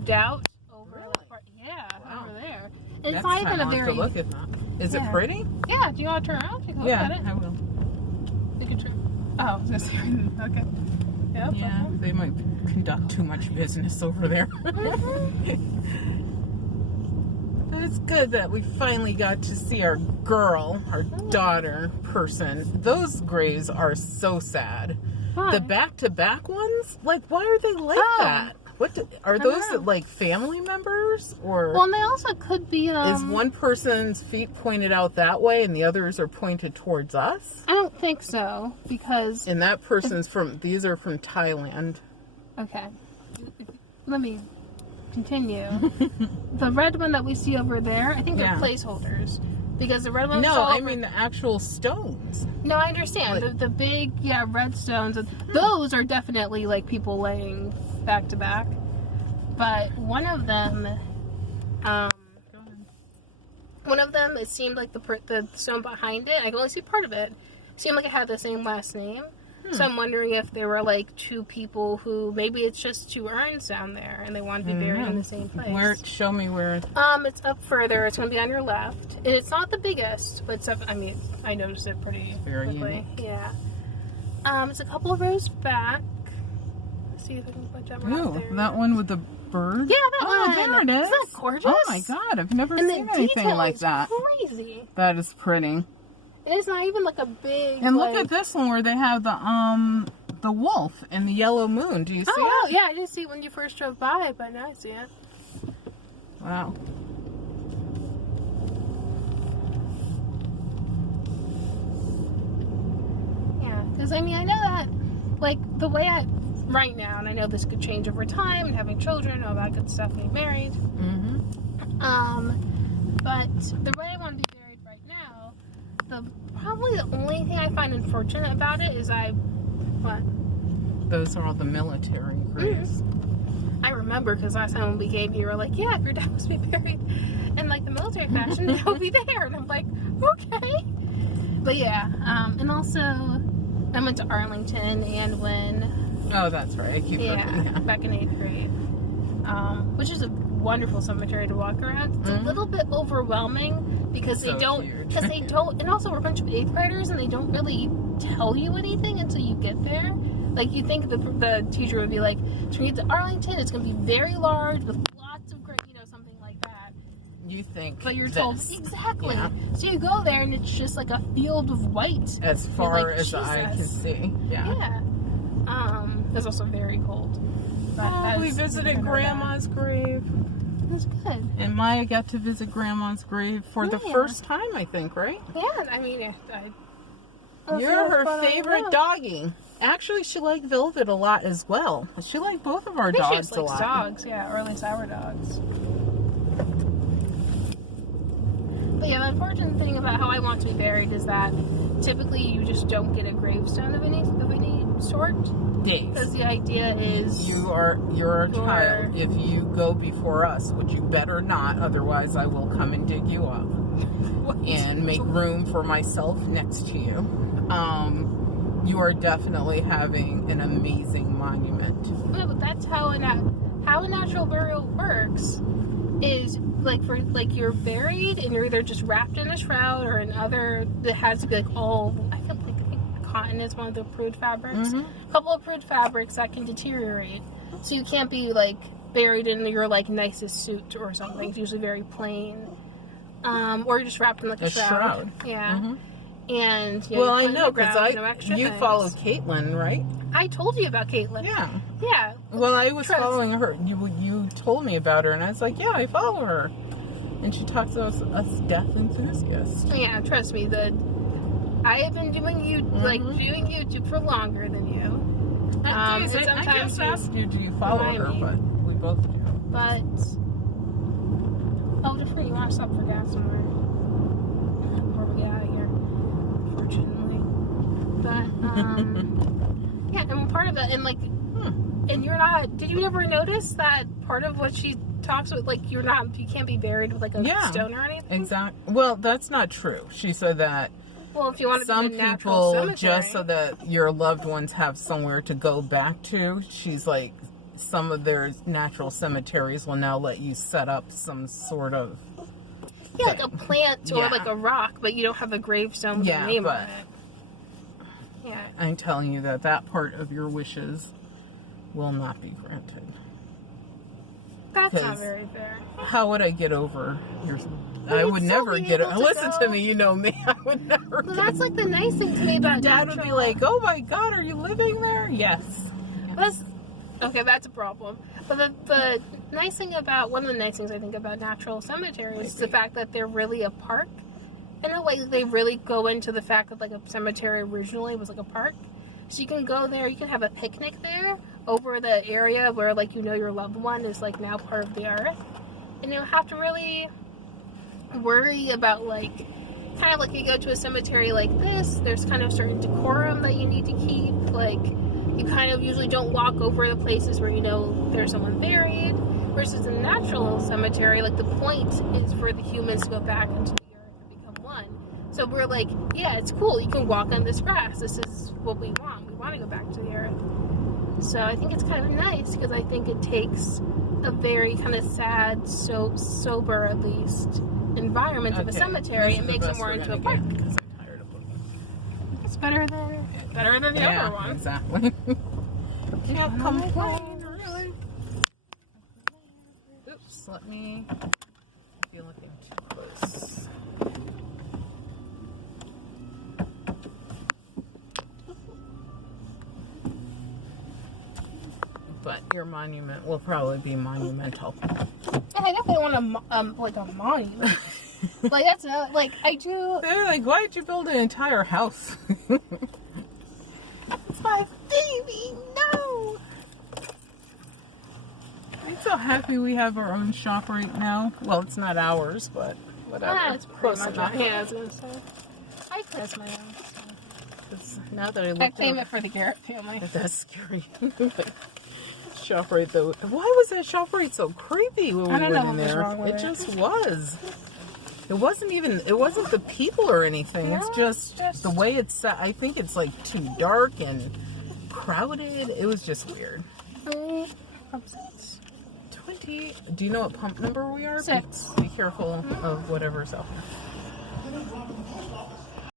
carved out over. Really? Wow. Over there. It's Next not time even a I'll have very. to look at that. Is it pretty? Yeah. Do you want to turn around? Take a look at it. I will. You can turn. Oh, I was gonna say. Okay. Yep, Yeah, okay. they might conduct too much business over there. But it's good that we finally got to see our girl, our daughter person. Those graves are so sad. Why? The back-to-back ones? Like, why are they like that? Are those like family members, or? Well, and they also could be. Is one person's feet pointed out that way and the others are pointed towards us? I don't think so, because. And that person's these are from Thailand. Okay. Let me continue. The red one that we see over there, I think they're placeholders. Because the red one. No, I mean the actual stones. No, I understand. Like, the big, red stones. Those are definitely like people laying back to back. But one of them, it seemed like the stone behind it, I can only see part of it, seemed like it had the same last name. So I'm wondering if there were like two people who, maybe it's just two urns down there and they want to be buried in the same place. Show me where. It's up further. It's going to be on your left. And it's not the biggest, but I noticed it pretty quickly. Unique. Yeah. It's a couple of rows back. Let's see if I can put that right there. That one with the bird? Yeah, that one. There it is. Isn't that gorgeous? Oh my god, I've never seen anything like that. Crazy. That is pretty. And it's not even like a big. And look at this one where they have the wolf and the yellow moon. Do you see it? Oh, yeah, I didn't see it when you first drove by, but now I see it. Wow. Yeah, because I know that, like, the way right now, and I know this could change over time, and having children, all that good stuff, getting married. But the way I want to be buried right now, probably the only thing I find unfortunate about it is what? Those are all the military graves. I remember, because last time when we came here, we were like, yeah, if your dad was to be buried in, like, the military fashion, he'll be there. And I'm like, okay. But yeah, and also, I went to Arlington, and when... Oh, that's right. I keep forgetting. Back in 8th grade. Which is a wonderful cemetery to walk around. It's a little bit overwhelming, because they don't... And also, we're a bunch of 8th graders, and they don't really tell you anything until you get there. Like, you think the teacher would be like, to get to Arlington, it's going to be very large with lots of great, something like that. You think. But you're told, exactly. Yeah. So you go there, and it's just like a field of white. As far as the eye can see. Yeah. Yeah. It's also very cold. But we visited Grandma's grave. It was good. And Maya got to visit Grandma's grave for the first time, I think, right? Yeah, I mean, you're her favorite doggy. Actually, she liked Velvet a lot as well. She liked both of our dogs a lot. Dogs, yeah, or at least our dogs. But yeah, the unfortunate thing about how I want to be buried is that typically you just don't get a gravestone of any sort. Dave, because the idea is you're a child. If you go before us, which you better not, otherwise I will come and dig you up and make room for myself next to you. You are definitely having an amazing monument. Yeah, but that's how a natural burial works. Is you're buried and you're either just wrapped in a shroud or another that has to be like all. I think cotton is one of the approved fabrics. A couple of approved fabrics that can deteriorate, so you can't be like buried in your like nicest suit or something. It's usually very plain, or you're just wrapped in like a shroud. Yeah. And well, I know because you followed Caitlin, right? I told you about Caitlin. Yeah. Yeah. Well, I was following her. You told me about her, and I was like, yeah, I follow her. And she talks about us death enthusiasts. Yeah, trust me. I have been doing doing YouTube for longer than you. I just asked you, do you follow her? But we both do. But different. You want to stop for gas somewhere before we get out of here? Unfortunately, but yeah, and part of that, and like. And you're not. Did you ever notice that part of what she talks about, like you can't be buried with like a stone or anything? Exactly. Well, that's not true. She said that. Well, if you want to some people just so that your loved ones have somewhere to go back to, she's like some of their natural cemeteries will now let you set up some sort of yeah, like a plant or Yeah. like a rock, but you don't have a gravestone with Yeah, your name but- on it. Yeah. I'm telling you that part of your wishes will not be granted. That's not 'Cause- very fair. How would I get over your... Well, I you'd would still never be get it. able to Listen go- to me, you know me. I would never Well, get that's like the nice thing to me about Dad would be natural- like, oh my God, are you living there? Yes. That's okay. That's a problem. But the nice thing about one of the nice things I think about natural cemeteries is the fact that they're really a park. In a way, they really go into the fact that like a cemetery originally was like a park. So you can go there. You can have a picnic there over the area where like you know your loved one is like now part of the earth, and you don't have to really worry about like kind of like you go to a cemetery like this. There's kind of certain decorum that you need to keep. Like you kind of usually don't walk over the places where you know there's someone buried. Versus a natural cemetery, like the point is for the humans to go back into the earth and become one. So we're like, yeah, it's cool. You can walk on this grass. This is what we want. We want to go back to the earth. So I think it's kind of nice because I think it takes a very kind of sad, so sober at least environment of a cemetery and makes it more into a park. Because I'm tired of looking. It's better than the other one. Exactly. Can't complain, really. Oops, let me be looking too close. But your monument will probably be monumental. I definitely want like a monument. Like that's not like I do. They're like, why did you build an entire house? It's my baby. No. I'm so happy we have our own shop right now. Well, it's not ours, but whatever. It's Close pretty much enough. yeah, I was gonna say. I press my own stuff. It's- Now that I look I claim it for the Garrett family. that's scary. ShopRite though. Why was that ShopRite so creepy when we I don't know went in what was there? wrong with It it. just was. It wasn't the people or anything. It's No, just the way it's set. I think it's like too dark and crowded. It was just weird. 20. Do you know what pump number we are? 6. Be careful of whatever's up